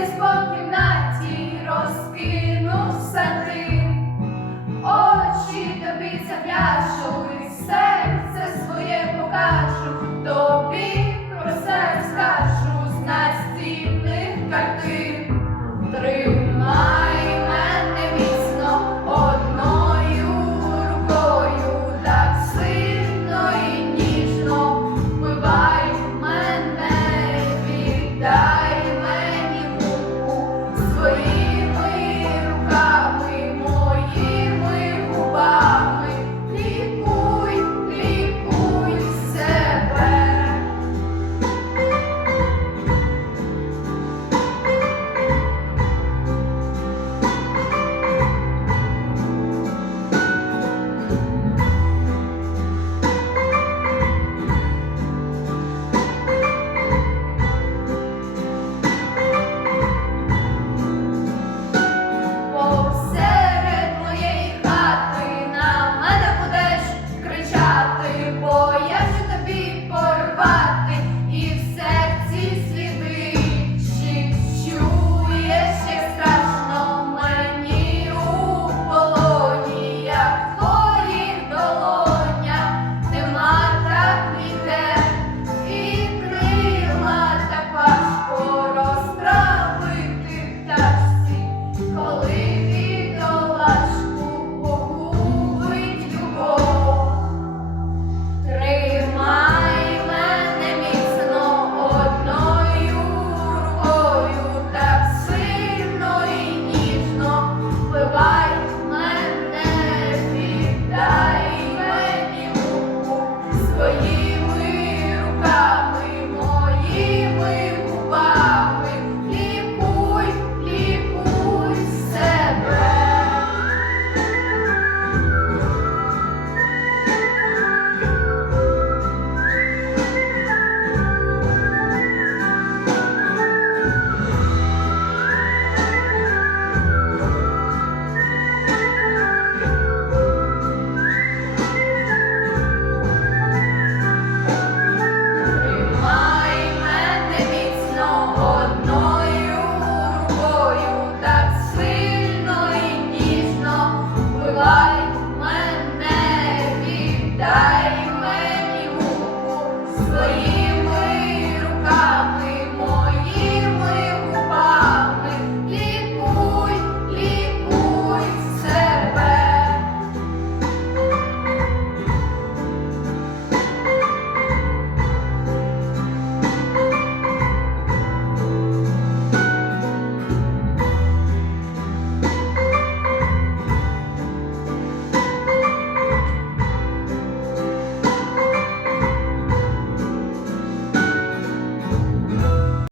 Десь по кімнаті розкинув сатин, очі тобі зав'яжу, і серце своє покажу.